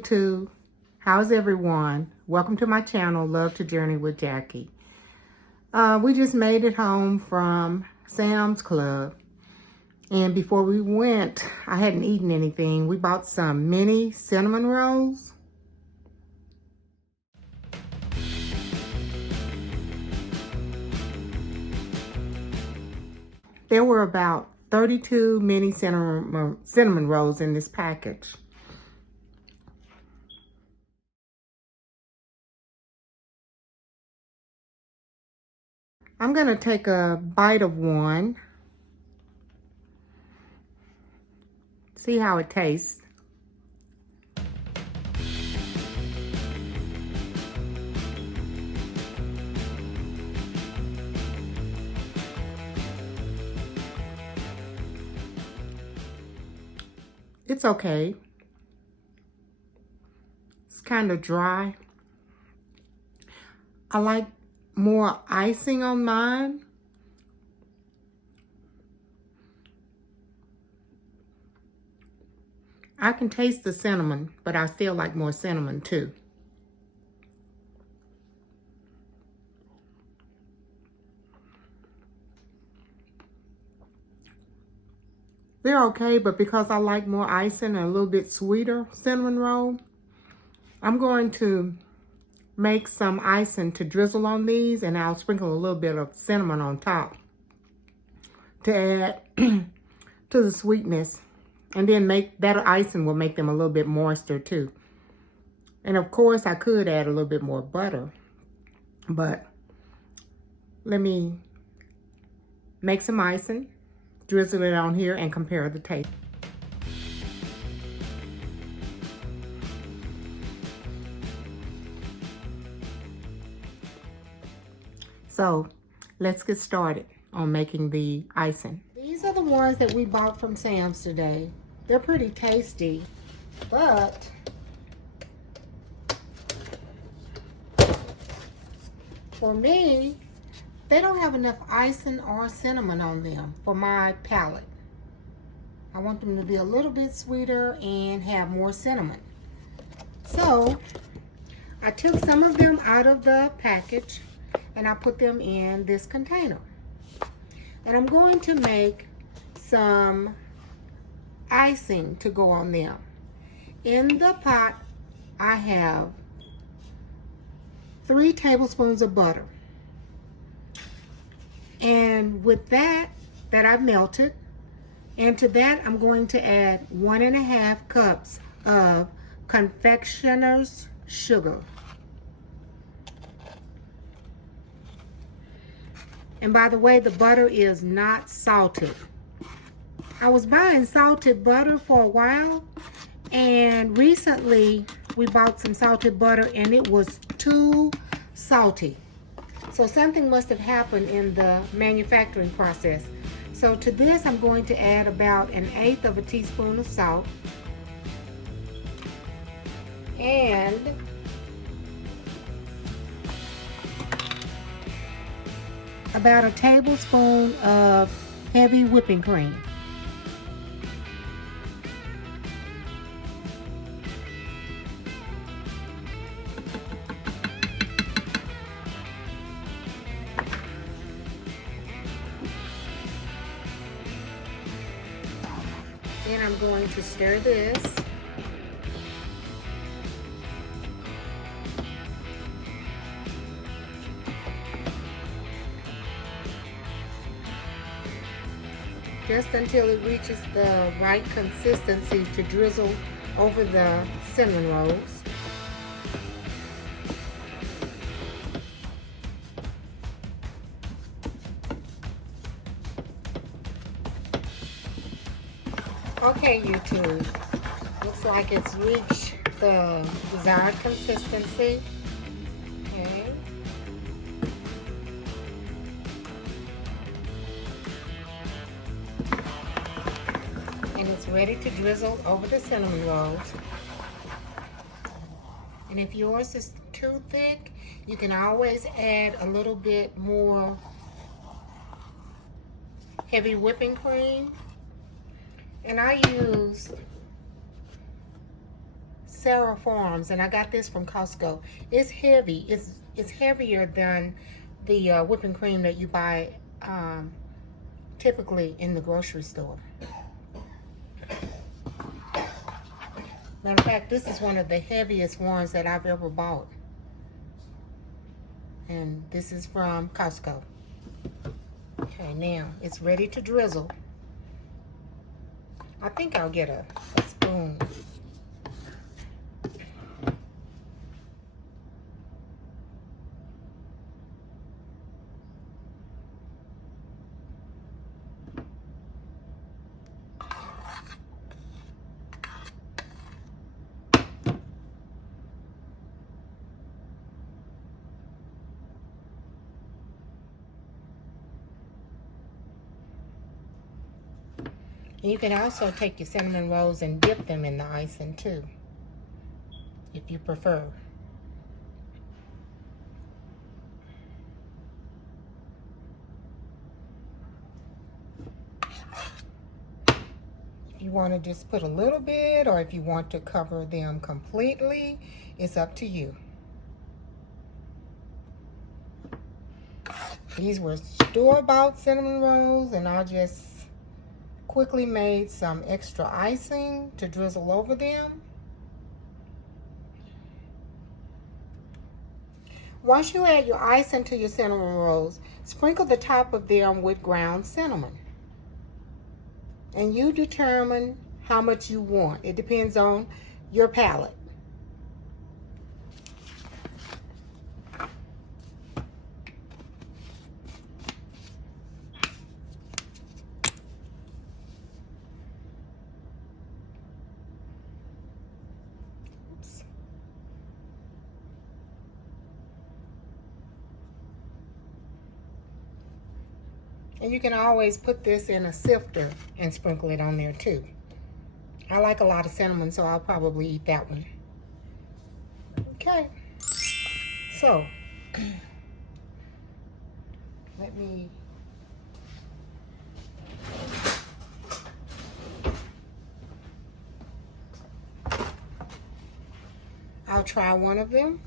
YouTube. How's everyone? Welcome to my channel, Love to Journey with Jackie. We just made it home from Sam's Club. And before we went, I hadn't eaten anything. We bought some mini cinnamon rolls. There were about 32 mini cinnamon rolls in this package. I'm gonna take a bite of one. See how it tastes. It's okay. It's kind of dry. I like more icing on mine. I can taste the cinnamon, but I feel like more cinnamon too. They're okay, but because I like more icing and a little bit sweeter cinnamon roll, I'm going to make some icing to drizzle on these, and I'll sprinkle a little bit of cinnamon on top to add to the sweetness. And then that icing will make them a little bit moister too. And of course, I could add a little bit more butter, but let me make some icing, drizzle it on here, and compare the taste. So let's get started on making the icing. These are the ones that we bought from Sam's today. They're pretty tasty, but for me, they don't have enough icing or cinnamon on them for my palate. I want them to be a little bit sweeter and have more cinnamon. So I took some of them out of the package and I put them in this container. And I'm going to make some icing to go on them. In the pot, I have 3 tablespoons of butter. And with that I've melted, and to that I'm going to add 1.5 cups of confectioner's sugar. And by the way, the butter is not salted. I was buying salted butter for a while, and recently we bought some salted butter and it was too salty. So something must have happened in the manufacturing process. So to this, I'm going to add about 1/8 of a teaspoon of salt and about a tablespoon of heavy whipping cream. Then I'm going to stir this. Just until it reaches the right consistency to drizzle over the cinnamon rolls. Okay, YouTube, looks like it's reached the desired consistency. Okay. And it's ready to drizzle over the cinnamon rolls. And if yours is too thick, you can always add a little bit more heavy whipping cream. And I used Sarah Farms, and I got this from Costco. It's heavy. It's heavier than the whipping cream that you buy typically in the grocery store. Matter of fact, this is one of the heaviest ones that I've ever bought. And this is from Costco. Okay, now it's ready to drizzle. I think I'll get a spoon. And you can also take your cinnamon rolls and dip them in the icing too, if you prefer. If you want to just put a little bit, or if you want to cover them completely, it's up to you. These were store-bought cinnamon rolls, and I just quickly made some extra icing to drizzle over them. Once you add your icing to your cinnamon rolls, sprinkle the top of them with ground cinnamon. And you determine how much you want. It depends on your palate. And you can always put this in a sifter and sprinkle it on there too. I like a lot of cinnamon, so I'll probably eat that one. Okay, so let me I'll try one of them.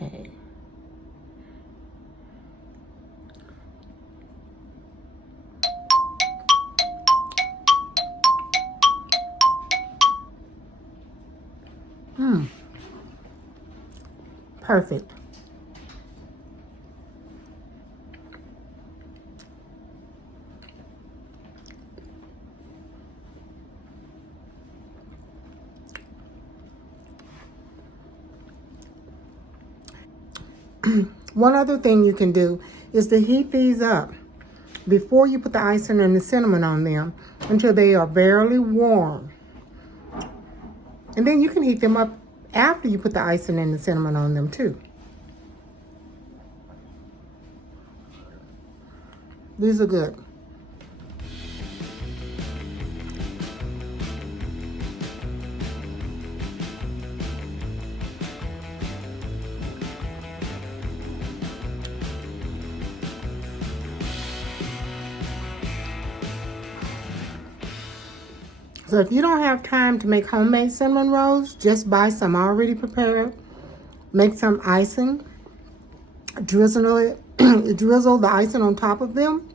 Okay. Perfect. One other thing you can do is to heat these up before you put the icing and the cinnamon on them until they are barely warm. And then you can heat them up after you put the icing and the cinnamon on them too. These are good. So if you don't have time to make homemade cinnamon rolls, just buy some already prepared. Make some icing, drizzle it, drizzle the icing on top of them,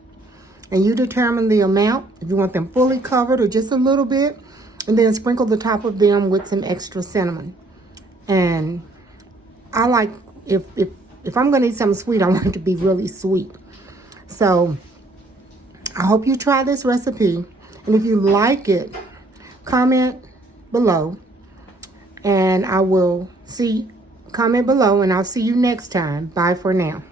and you determine the amount, if you want them fully covered or just a little bit, and then sprinkle the top of them with some extra cinnamon. And I like, if I'm gonna eat something sweet, I want it to be really sweet. So I hope you try this recipe, and if you like it, comment below, and comment below, and I'll see you next time. Bye for now.